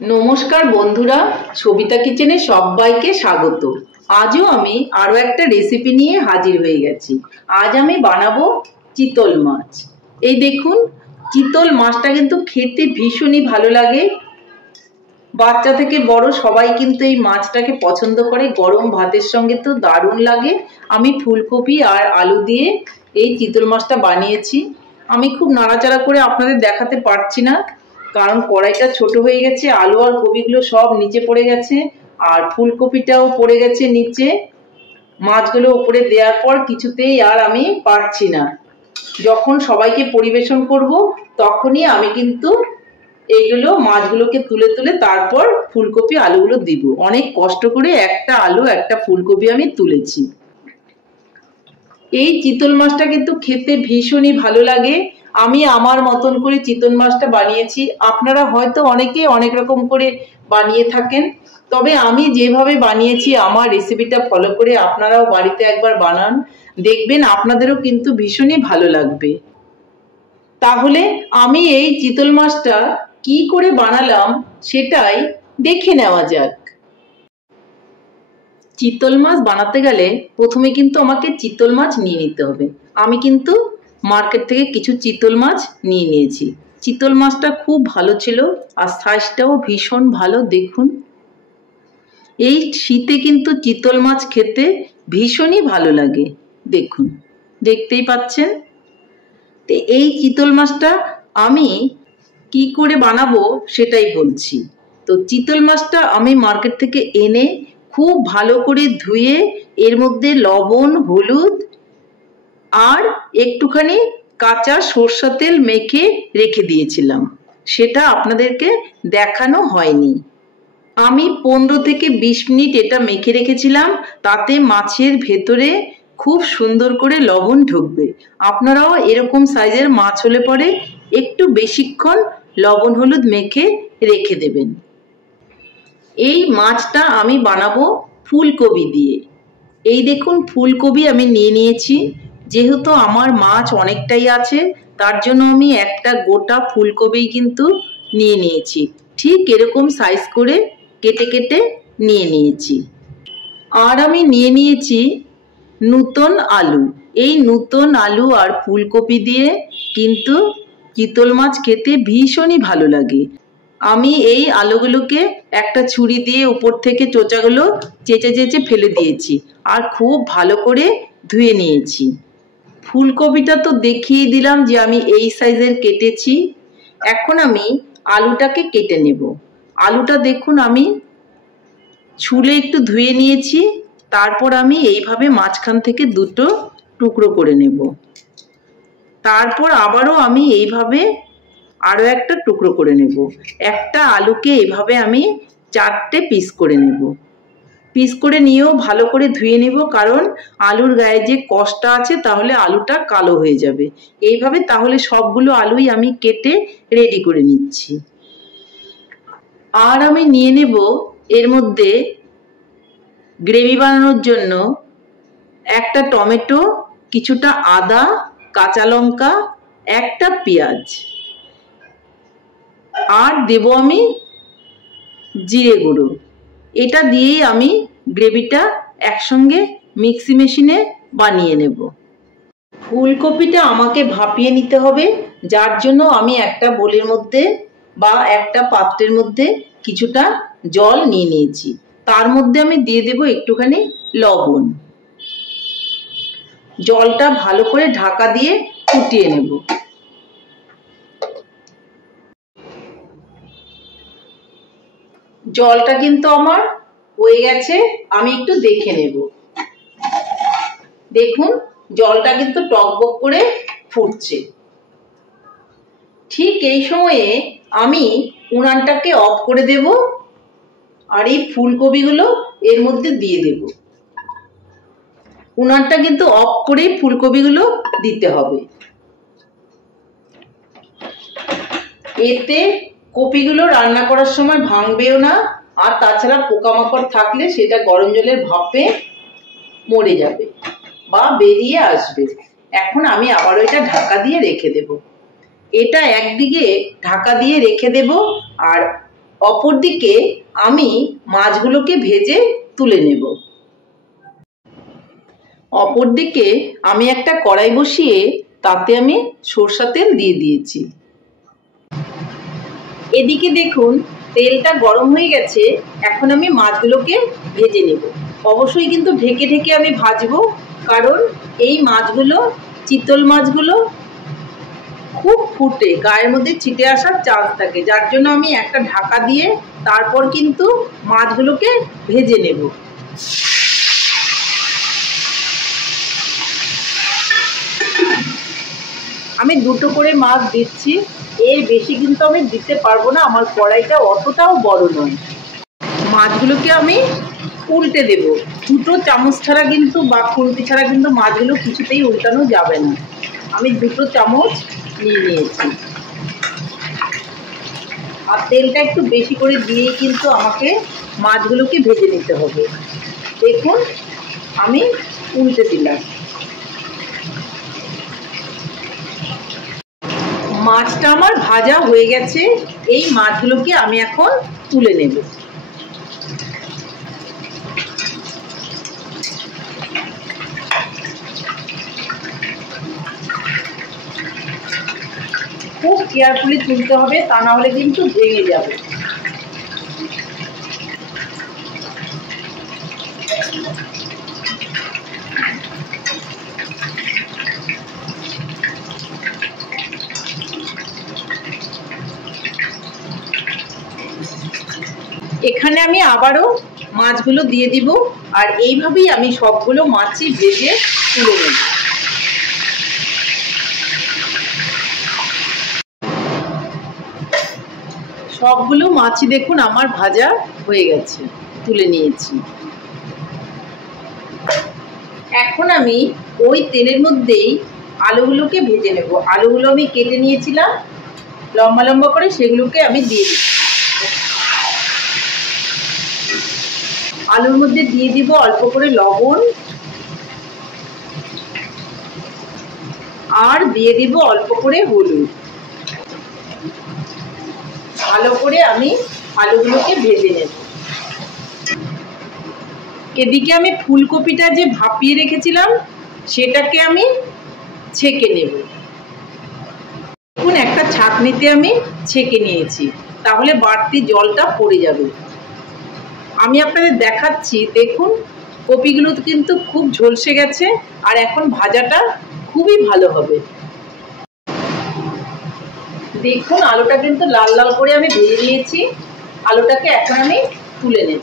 নমস্কার বন্ধুরা, সবিতা কিচেনে সবাইকে স্বাগত। আজও আমি আরো একটা রেসিপি নিয়ে হাজির হয়ে গেছি। আজ আমি বানাবো চিতল মাছ। এই দেখুন, চিতল মাছটা কিন্তু খেতে ভীষণই ভালো লাগে। বাচ্চা থেকে বড় সবাই কিন্তু এই মাছটাকে পছন্দ করে। গরম ভাতের সঙ্গে তো দারুণ লাগে। আমি ফুলকপি আর আলু দিয়ে এই চিতল মাছটা বানিয়েছি। আমি খুব নাড়াচাড়া করে আপনাদের দেখাতে পারছি না, কারণ কড়াইটা ছোট হয়ে গেছে, আলু আর কপিগুলো সব নিচে পড়ে গেছে, আর ফুলকপিটাও পড়ে গেছে নিচে। মাছগুলো উপরে দেওয়ার পর কিছুতেই আর আমি পারছি না। যখন সবাইকে পরিবেশন করব তখনই আমি কিন্তু এইগুলো মাছগুলোকে তুলে তুলে তারপর ফুলকপি আলুগুলো দিব। অনেক কষ্ট করে একটা আলু একটা ফুলকপি আমি তুলেছি। এই চিতল মাছটা কিন্তু খেতে ভীষণই ভালো লাগে। আমি আমার মতন করে চিতল মাছটা বানিয়েছি। আপনারা হয়তো অনেকে অনেক রকম করে বানিয়ে থাকেন, তবে আমি যেভাবে বানিয়েছি আমার রেসিপিটা ফলো করে আপনারাও বাড়িতে একবার বানান, দেখবেন আপনাদেরও কিন্তু ভীষণই ভালো লাগবে। তাহলে আমি এই চিতল মাছটা কি করে বানালাম সেটাই দেখে নেওয়া যাক। চিতল মাছ বানাতে গেলে প্রথমে কিন্তু আমাকে চিতল মাছ নিয়ে নিতে হবে। আমি কিন্তু মার্কেট থেকে কিছু চিতল মাছ নিয়ে নিয়েছি। চিতল মাছটা খুব ভালো ছিল আর সাইজটাও ভীষণ ভালো। দেখুন, এই শীতে কিন্তু চিতল মাছ খেতে ভীষণই ভালো লাগে। দেখুন, দেখতেই পাচ্ছেন। তো এই চিতল মাছটা আমি কি করে বানাবো সেটাই বলছি। তো চিতল মাছটা আমি মার্কেট থেকে এনে খুব ভালো করে ধুয়ে এর মধ্যে লবণ, হলুদ আর একটুখানি কাঁচা সরষের তেল মেখে রেখে দিয়েছিলাম। সেটা আপনাদেরকে দেখানো হয়নি। আমি 15 থেকে 20 মিনিট এটা মেখে রেখেছিলাম, তাতে মাছের ভেতরে খুব সুন্দর করে লবণ ঢুকবে। আপনারাও এরকম সাইজের মাছ হলে পরে একটু বেশিক্ষণ লবণ হলুদ মেখে রেখে দেবেন। এই মাছটা আমি বানাবো ফুলকপি দিয়ে। এই দেখুন, ফুলকপি আমি নিয়ে নিয়েছি। যেহেতু আমার মাছ অনেকটাই আছে, তার জন্য আমি একটা গোটা ফুলকপি কিন্তু নিয়ে নিয়েছি। ঠিক এরকম সাইজ করে কেটে কেটে নিয়ে নিয়েছি। আর আমি নিয়ে নিয়েছি নতুন আলু। এই নতুন আলু আর ফুলকপি দিয়ে কিন্তু চিতল মাছ খেতে ভীষণই ভালো লাগে। আমি এই আলুগুলোকে একটা ছুরি দিয়ে উপর থেকে চোচাগুলো চেঁচে চেঁচে ফেলে দিয়েছি আর খুব ভালো করে ধুয়ে নিয়েছি। ফুলকপিটা তো দেখিয়ে দিলাম যে আমি এই সাইজের কেটেছি। এখন আমি আলুটাকে কেটে নেব। আলুটা দেখুন, আমি ছুলে একটু ধুয়ে নিয়েছি। তারপর আমি এইভাবে মাঝখান থেকে দুটো টুকরো করে নেব। তারপর আবারও আমি এইভাবে আরও একটা টুকরো করে নেব। একটা আলুকে এইভাবে আমি 4টে পিস করে নেব। পিস করে নিয়েও ভালো করে ধুয়ে নেব, কারণ আলুর গায়ে যে কষটা আছে তাহলে আলুটা কালো হয়ে যাবে। এইভাবে তাহলে সবগুলো আলুই আমি কেটে রেডি করে নিচ্ছি। আর আমি নিয়ে নেব এর মধ্যে গ্রেভি বানানোর জন্য একটা টমেটো, কিছুটা আদা, কাঁচা লঙ্কা, একটা পেঁয়াজ, আর দেব আমি জিরে গুঁড়ো। এটা দিয়েই আমি গ্রেভিটা একসঙ্গে মিক্সি মেশিনে বানিয়ে নেব। ফুলকপিটা আমাকে ভাপিয়ে নিতে হবে, যার জন্য আমি একটা বোলের মধ্যে বা একটা পাত্রের মধ্যে কিছুটা জল নিয়ে নিয়েছি। তার মধ্যে আমি দিয়ে দেব একটুখানি লবণ। জলটা ভালো করে ঢাকা দিয়ে ফুটিয়ে নেব। জলটা কিন্তু আমার হয়ে গেছে, আমি একটু দেখে নেব। দেখুন, জলটা কিন্তু টকবক করে ফুটছে। ঠিক এই সময়ে আমি উনানটাকে অফ করে দেব আর এই ফুলকপিগুলো এর মধ্যে দিয়ে দেব। উনানটা কিন্তু অফ করে ফুলকপিগুলো দিতে হবে। এতে কপিগুলো রান্না করার সময় ভাঙবেও না, আর তাছাড়া পোকামাকড় থাকলে সেটা গরম জলের ভাপে মরে যাবে বা বেরিয়ে আসবে। এখন আমি আবারও এটা ঢাকা দিয়ে রেখে দেব। এটা একদিকে ঢাকা দিয়ে রেখে দেব, আর অপরদিকে আমি মাছগুলোকে ভেজে তুলে নেব। অপরদিকে আমি একটা কড়াই বসিয়ে তাতে আমি সরষের তেল দিয়ে দিয়েছি। এদিকে দেখুন তেলটা গরম হয়ে গেছে। এখন আমি মাছগুলোকে ভেজে নেব। অবশ্যই কিন্তু ঢেকে ঢেকে আমি ভাজবো, কারণ এই মাছগুলো, চিতল মাছগুলো খুব ফুটে গায়ের মধ্যে ছিটে আসার চান্স থাকে, যার জন্য আমি একটা ঢাকা দিয়ে তারপর কিন্তু মাছগুলোকে ভেজে নেব। আমি দুটো করে মাছ দিচ্ছি, এর বেশি কিন্তু আমি দিতে পারবো না, আমার কড়াইটা অতটাও বড় নয়। মাছগুলোকে আমি উল্টে দেব। দুটো চামচ ছাড়া কিন্তু বা খুন্তি ছাড়া কিন্তু মাছগুলো কিছুতেই উল্টানো যাবে না। আমি দুটো চামচ নিয়ে নিয়েছি। আর তেলটা একটু বেশি করে দিয়েই কিন্তু আমাকে মাছগুলোকে ভেজে নিতে হবে। দেখুন আমি উল্টে দিলাম। মাছটা আমার ভাজা হয়ে গেছে। এই মাছগুলোকে আমি এখন তুলে নেব। খুব কেয়ারফুলি তুলতে হবে, তা না হলে কিন্তু ভেঙে যাবে। এখানে আমি আবারও মাছগুলো দিয়ে দিব, আর এইভাবেই আমি সবগুলো মাছই ভেজে তুলে নেব। সবগুলো মাছই দেখুন আমার ভাজা হয়ে গেছে, তুলে নিয়েছি। এখন আমি ওই তেলের মধ্যেই আলুগুলোকে ভেজে নেব। আলুগুলো আমি কেটে নিয়েছিলাম লম্বা লম্বা করে, সেগুলোকে আমি দিয়ে দিচ্ছি। আলুর মধ্যে দিয়ে দিব অল্প করে লবণ, আর দিয়ে দিব অল্প করে হলুদ। ভালো করে আমি আলুগুলোকে ভেজে নেব। এদিকে আমি ফুলকপিটা যে ভাপিয়ে রেখেছিলাম সেটাকে আমি ছেঁকে নেব। দেখুন একটা ছাঁকনিতে আমি ছেঁকে নিয়েছি, তাহলে বাড়তি জলটা পড়ে যাবে। আমি আপনাদের দেখাচ্ছি, দেখুন কপিগুলো কিন্তু খুব ঝলসে গেছে, আর এখন ভাজাটা খুবই ভালো হবে। দেখুন আলুটা কিন্তু লাল লাল করে আমি ভেজে নিয়েছি। আলুটাকে এখন আমি তুলে নেব।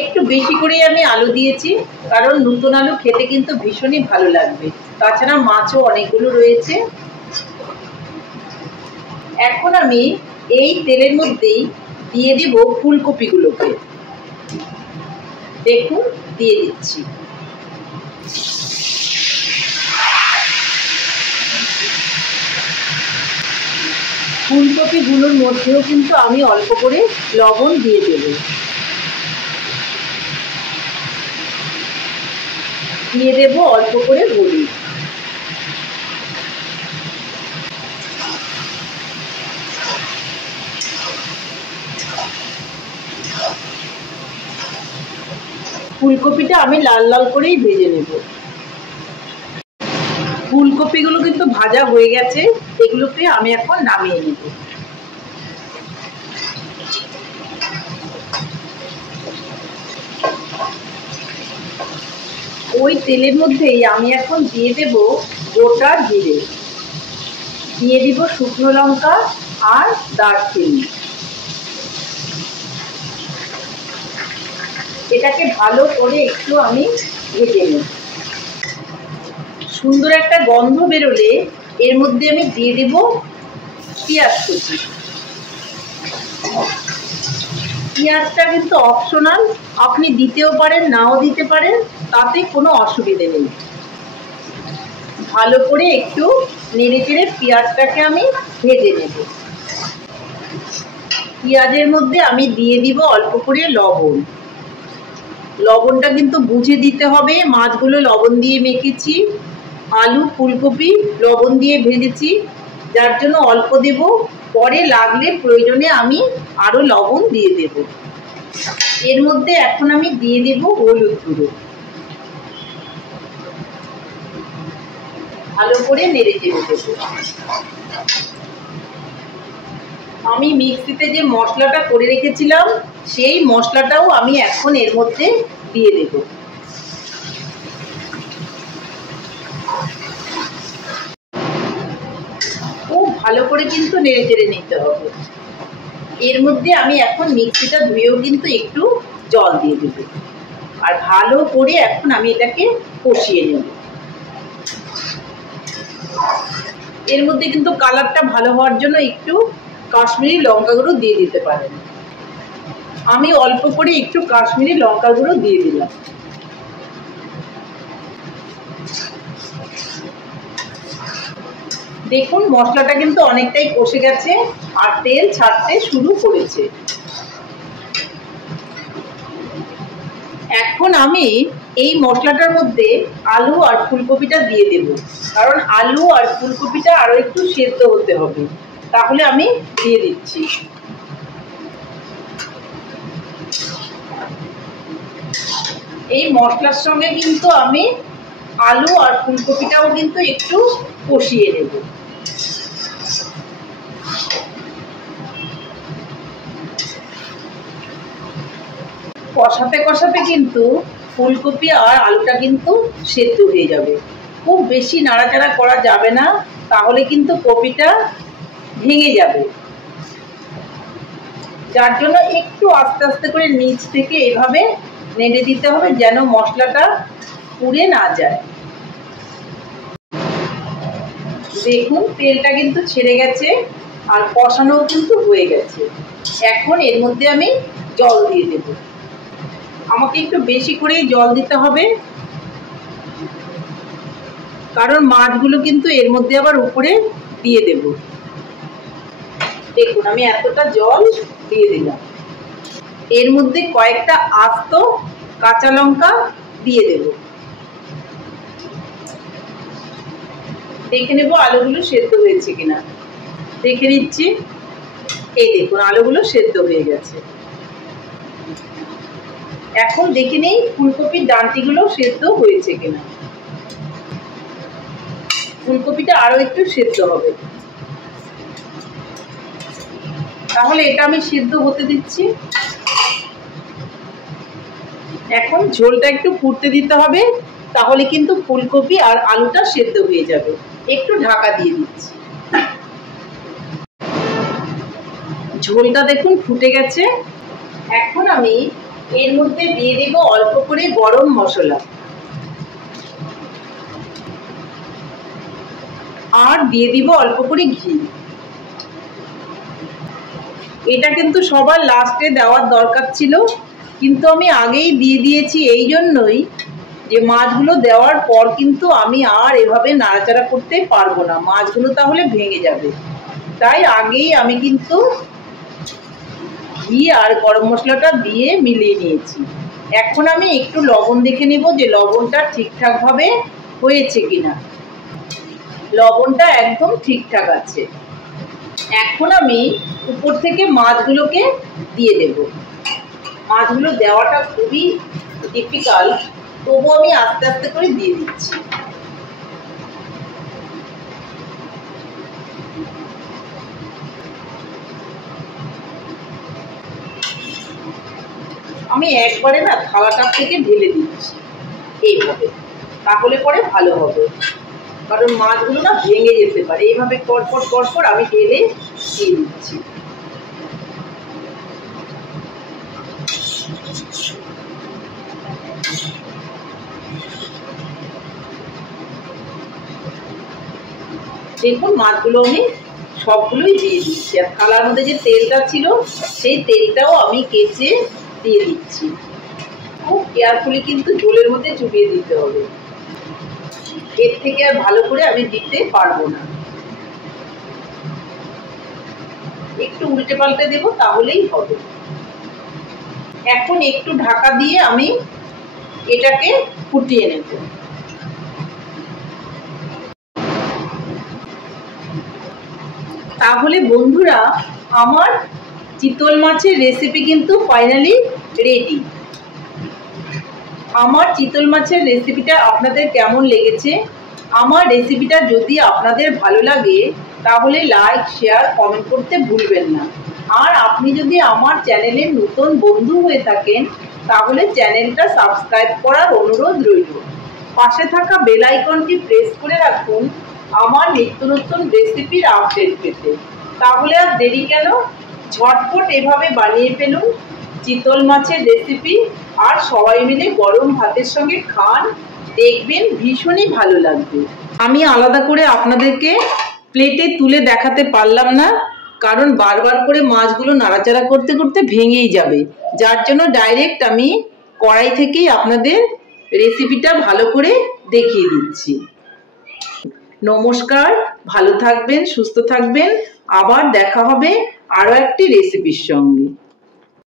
একটু বেশি করে আমি আলু দিয়েছি, কারণ নতুন আলু খেতে কিন্তু ভীষণই ভালো লাগবে। তাছাড়া মাছও অনেকগুলো রয়েছে। এখন আমি এই তেলের মধ্যেই দিয়ে দিব ফুলকপিগুলোকে। দেখুন দিয়ে দিচ্ছি। ফুলকপিগুলোর মধ্যেও কিন্তু আমি অল্প করে লবণ দিয়ে দেব। দিয়ে দেব অল্প করে হলুদ। ফুলকপিটা আমি লাল লাল করেই ভেজে নেব। ফুলকপিগুলো কিন্তু ভাজা হয়ে গেছে, এগুলোকে আমি এখন নামিয়ে নেব। ওই তেলের মধ্যেই আমি এখন দিয়ে দেব গোটা জিরে, দিয়ে দিব শুকনো লঙ্কা আর দারচিনি। এটাকে ভালো করে একটু আমি ভেজে নেব। সুন্দর একটা গন্ধ বেরোলে এর মধ্যে আমি দিয়ে দেব পেঁয়াজ কুচি। পেঁয়াজটা কিন্তু অপশনাল, আপনি দিতেও পারেন নাও দিতে পারেন, তাতে কোনো অসুবিধে নেই। ভালো করে একটু নেড়ে চেড়ে পেঁয়াজটাকে আমি ভেজে নেব। পেঁয়াজের মধ্যে আমি দিয়ে দিব অল্প করে লবণ। লবণটা কিন্তু বুঝে দিতে হবে, মাছগুলো লবণ দিয়ে মেখেছি। আলু ফুলকপি লবণ দিয়ে ভেজেছি, যার জন্য অল্প দেব, পরে লাগলে প্রয়োজনে আমি আরো লবণ দিয়ে দেব। এর মধ্যে এখন আমি দিয়ে দেব হলুদ গুঁড়ো। ভালো করে নেড়ে চেড়ে দেব। আমি মিক্সিতে যে মশলাটা করে রেখেছিলাম সেই মশলাটাও আমি এখন এর মধ্যে দিয়ে দেব। খুব ভালো করে কিন্তু নেড়ে চেড়ে নিতে হবে। এর মধ্যে আমি এখন মিক্সিটা ধুয়েও কিন্তু একটু জল দিয়ে দেব, আর ভালো করে এখন আমি এটাকে কষিয়ে নেব। এর মধ্যে কিন্তু কালারটা ভালো হওয়ার জন্য একটু কাশ্মীরি লঙ্কা গুঁড়ো দিয়ে দিতে পারেন। আমি অল্প করে একটু কাশ্মীরি লঙ্কা গুঁড়ো দিয়ে দিলাম। দেখুন মশলাটা কিন্তু অনেকটাই কষে গেছে আর তেল ছাড়তে শুরু করেছে। এখন আমি এই মশলাটার মধ্যে আলু আর ফুলকপিটা দিয়ে দেব, কারণ আলু আর ফুলকপিটা আরো একটু সেদ্ধ হতে হবে। তাহলে আমি দিয়ে দিচ্ছি। এই মশলার সঙ্গে কিন্তু আমি আলু আর ফুলকপিটাও কিন্তু একটু কষিয়ে নেব। কষাতে কষাতে কিন্তু ফুলকপি আর আলুটা কিন্তু সেদ্ধ হয়ে যাবে। খুব বেশি নাড়াচাড়া করা যাবে না, তাহলে কিন্তু কপিটা ভেঙে যাবে। যার জন্য একটু আস্তে আস্তে করে নিচ থেকে এভাবে নেড়ে দিতে হবে, যেন মশলাটা পুড়ে না যায়। দেখুন তেলটা কিন্তু ছেড়ে গেছে আর কষানোও কিন্তু হয়ে গেছে। এখন এর মধ্যে আমি জল দিয়ে দেব। আমাকে একটু বেশি করেই জল দিতে হবে, কারণ মাছগুলো কিন্তু এর মধ্যে আবার উপরে দিয়ে দেব। দেখুন আমি এতটা জল দিয়ে দিলাম। এর মধ্যে কয়েকটা আস্ত কাঁচা লঙ্কা দিয়ে দেব। দেখে নেব আলুগুলো সেদ্ধ হয়েছে কিনা। দেখে নিচ্ছি, এই দেখুন আলুগুলো সেদ্ধ হয়ে গেছে। এখন দেখে নেই ফুলকপির ডাঁটিগুলো সেদ্ধ হয়েছে কিনা। ফুলকপিটা আরো একটু সেদ্ধ হবে, তাহলে এটা আমি সেদ্ধ হতে দিচ্ছি। এখন ঝোলটা একটু ফুটতে দিতে হবে, তাহলে কিন্তু ফুলকপি আর আলুটা সেদ্ধ হয়ে যাবে। একটু ঢাকা দিয়ে দিচ্ছি। ঝোলটা দেখুন ফুটে গেছে। এখন আমি এর মধ্যে দিয়ে দেব অল্প করে গরম মশলা আর দিয়ে দিব অল্প করে ঘি। এটা কিন্তু সবার লাস্টে দেওয়ার দরকার ছিল, কিন্তু আমি আগেই দিয়ে দিয়েছি এই জন্যই যে মাছগুলো দেওয়ার পর কিন্তু আমি আর এভাবে নাড়াচাড়া করতে পারবো না, মাছগুলো তাহলে ভেঙে যাবে। তাই আগেই আমি কিন্তু ঘি আর গরম মশলাটা দিয়ে মিলিয়ে নিয়েছি। এখন আমি একটু লবণ দেখে নেব যে লবণটা ঠিকঠাক ভাবে হয়েছে কিনা। লবণটা একদম ঠিকঠাক আছে। এখন আমি উপর থেকে মাছগুলোকে দিয়ে দেব। মাছগুলো দেওয়াটা খুবই ডিফিকাল্ট, তবু আমি আস্তে আস্তে করে দিয়ে দিচ্ছি। আমি একবারে না থালাটা থেকে ঢেলে দিচ্ছি এইভাবে, তাহলে পরে ভালো হবে, কারণ মাছগুলো না ভেঙে যেতে পারে। এইভাবে পরপর পরপর আমি ঢেলে দিয়ে দিচ্ছি। দেখুন মাছগুলো আমি সবগুলোই দিয়ে দিচ্ছি, আর থালার মধ্যে যে তেলটা ছিল সেই তেলটাও আমি কেচে দিয়ে দিচ্ছি। খুব কেয়ারফুলি কিন্তু ঝোলের মধ্যে চুবিয়ে দিতে হবে, এর থেকে আর ভালো করে আমি দিতে পারবো না। একটু উল্টে পাল্টে দেবো, তাহলেই হবে। এখন একটু ঢাকা দিয়ে আমি এটাকে ফুটিয়ে নেব। তাহলে বন্ধুরা, আমার চিতল মাছের রেসিপি কিন্তু ফাইনালি রেডি। আমার চিতল মাছের রেসিপিটা আপনাদের কেমন লেগেছে? আমার রেসিপিটা যদি আপনাদের ভালো লাগে তাহলে লাইক, শেয়ার, কমেন্ট করতে ভুলবেন না। আর আপনি যদি আমার চ্যানেলের নতুন বন্ধু হয়ে থাকেন তাহলে চ্যানেলটা সাবস্ক্রাইব করার অনুরোধ রইল। পাশে থাকা বেল আইকনটি প্রেস করে রাখুন আমার নিত্য নতুন রেসিপির আপডেট পেতে। তাহলে আর দেরি কেন, ঝটপট এভাবে বানিয়ে ফেলুন চিতল মাছের রেসিপি, আর সবাই মিলে গরম ভাতের সঙ্গে খান, দেখবেন ভীষণই ভালো লাগবে। আমি আলাদা করে আপনাদেরকে প্লেটে তুলে দেখাতে পারলাম না, কারণ বারবার করে মাছগুলো নাড়াচাড়া করতে করতে ভেঙেই যাবে, যার জন্য ডাইরেক্ট আমি কড়াই থেকেই আপনাদের রেসিপিটা ভালো করে দেখিয়ে দিচ্ছি। নমস্কার, ভালো থাকবেন, সুস্থ থাকবেন, আবার দেখা হবে আরও একটি রেসিপির সঙ্গে।